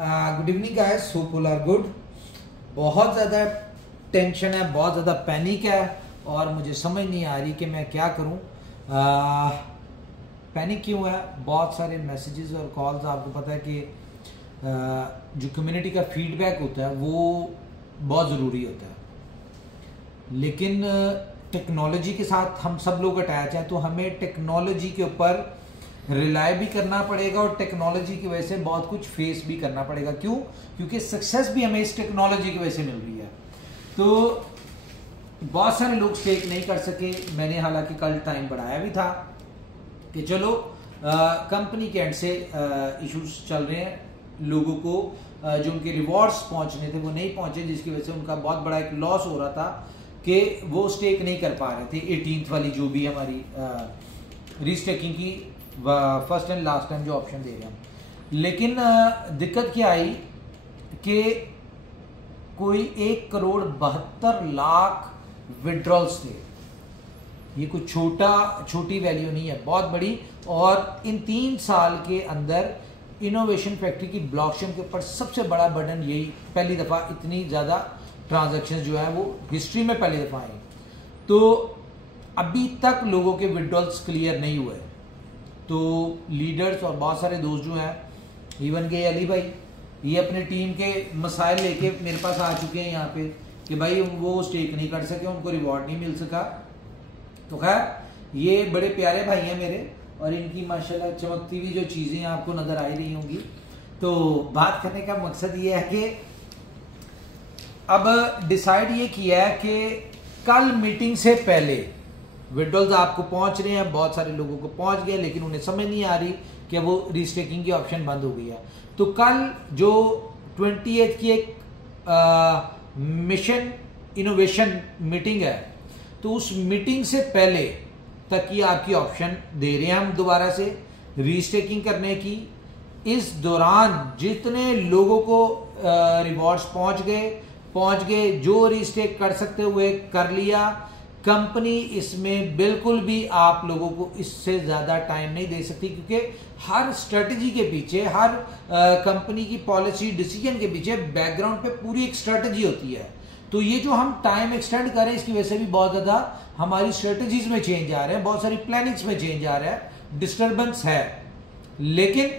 Good evening guys, hope all are good. बहुत ज़्यादा tension है, बहुत ज़्यादा पैनिक है और मुझे समझ नहीं आ रही कि मैं क्या करूं। पैनिक क्यों है? बहुत सारे मैसेजेस और कॉल्स, आपको पता है कि जो कम्युनिटी का फीडबैक होता है वो बहुत ज़रूरी होता है, लेकिन टेक्नोलॉजी के साथ हम सब लोग अटैच हैं, तो हमें टेक्नोलॉजी के ऊपर रिलाय भी करना पड़ेगा और टेक्नोलॉजी की वजह से बहुत कुछ फेस भी करना पड़ेगा। क्यों? क्योंकि सक्सेस भी हमें इस टेक्नोलॉजी की वजह से मिल रही है। तो बहुत सारे लोग स्टेक नहीं कर सके। मैंने हालांकि कल टाइम बढ़ाया भी था कि चलो कंपनी के एंड से इश्यूज चल रहे हैं, लोगों को जो उनके रिवॉर्ड्स पहुंचने थे वो नहीं पहुंचे, जिसकी वजह से उनका बहुत बड़ा एक लॉस हो रहा था कि वो स्टेक नहीं कर पा रहे थे। 18th वाली जो भी हमारी रीस्टेकिंग की फर्स्ट एंड लास्ट टाइम जो ऑप्शन दे रहे हैं, लेकिन दिक्कत क्या आई कि कोई 1,72,00,000 विड्रॉल्स थे। ये कोई छोटी वैल्यू नहीं है, बहुत बड़ी। और इन 3 साल के अंदर इनोवेशन फैक्ट्री की ब्लॉकचेन के ऊपर सबसे बड़ा बर्डन यही, पहली दफ़ा इतनी ज़्यादा ट्रांजैक्शंस जो है वो हिस्ट्री में पहली दफ़ा आई। तो अभी तक लोगों के विड्रॉल्स क्लियर नहीं हुए। तो लीडर्स और बहुत सारे दोस्त जो हैं, इवन के अली भाई, ये अपने टीम के मसाइल लेके मेरे पास आ चुके हैं यहाँ पे कि भाई वो स्टेक नहीं कर सके, उनको रिवॉर्ड नहीं मिल सका। तो खैर ये बड़े प्यारे भाई हैं मेरे, और इनकी माशाल्लाह चमकती हुई जो चीज़ें आपको नज़र आ ही रही होंगी। तो बात करने का मकसद ये है कि अब डिसाइड ये किया है कि कल मीटिंग से पहले विड्रॉल्स आपको पहुंच रहे हैं, बहुत सारे लोगों को पहुंच गए, लेकिन उन्हें समझ नहीं आ रही कि वो रीस्टेकिंग की ऑप्शन बंद हो गई है। तो कल जो 28th की एक मिशन इनोवेशन मीटिंग है, तो उस मीटिंग से पहले तक की आपकी ऑप्शन दे रहे हैं हम दोबारा से रीस्टेकिंग करने की। इस दौरान जितने लोगों को रिवॉर्ड्स पहुंच गए, जो रीस्टेक कर सकते हुए कर लिया। कंपनी इसमें बिल्कुल भी आप लोगों को इससे ज़्यादा टाइम नहीं दे सकती, क्योंकि हर स्ट्रेटजी के पीछे, हर कंपनी की पॉलिसी डिसीजन के पीछे बैकग्राउंड पे पूरी एक स्ट्रेटजी होती है। तो ये जो हम टाइम एक्सटेंड करें, इसकी वजह से भी बहुत ज़्यादा हमारी स्ट्रेटजीज में चेंज आ रहे हैं, बहुत सारी प्लानिंग्स में चेंज आ रहा है, डिस्टर्बेंस है। लेकिन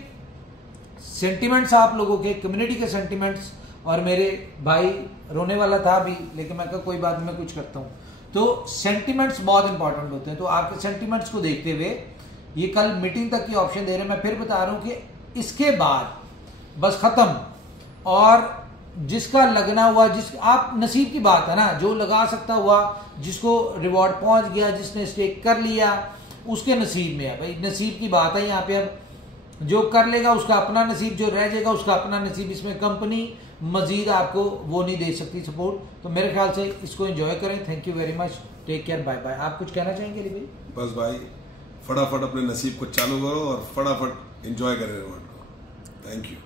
सेंटिमेंट्स आप लोगों के, कम्युनिटी के सेंटिमेंट्स, और मेरे भाई रोने वाला था अभी, लेकिन मैं कहा कोई बात नहीं, मैं कुछ करता हूँ। तो सेंटिमेंट्स बहुत इंपॉर्टेंट होते हैं। तो आपके सेंटिमेंट्स को देखते हुए ये कल मीटिंग तक की ऑप्शन दे रहे हैं। मैं फिर बता रहा हूं कि इसके बाद बस खत्म। और जिसका लगना हुआ, जिस आप नसीब की बात है ना, जो लगा सकता हुआ, जिसको रिवॉर्ड पहुंच गया, जिसने स्टेक कर लिया, उसके नसीब में है भाई। नसीब की बात है यहाँ पे। अब जो कर लेगा उसका अपना नसीब, जो रह जाएगा उसका अपना नसीब। इसमें कंपनी मजीद आपको वो नहीं दे सकती सपोर्ट। तो मेरे ख्याल से इसको एंजॉय करें। Thank you very much, take care, bye bye. आप कुछ कहना चाहेंगे अली भाई? बस भाई, फटाफट अपने नसीब को चालू करो और फटाफट एंजॉय करें रिवॉर्ड को। Thank you.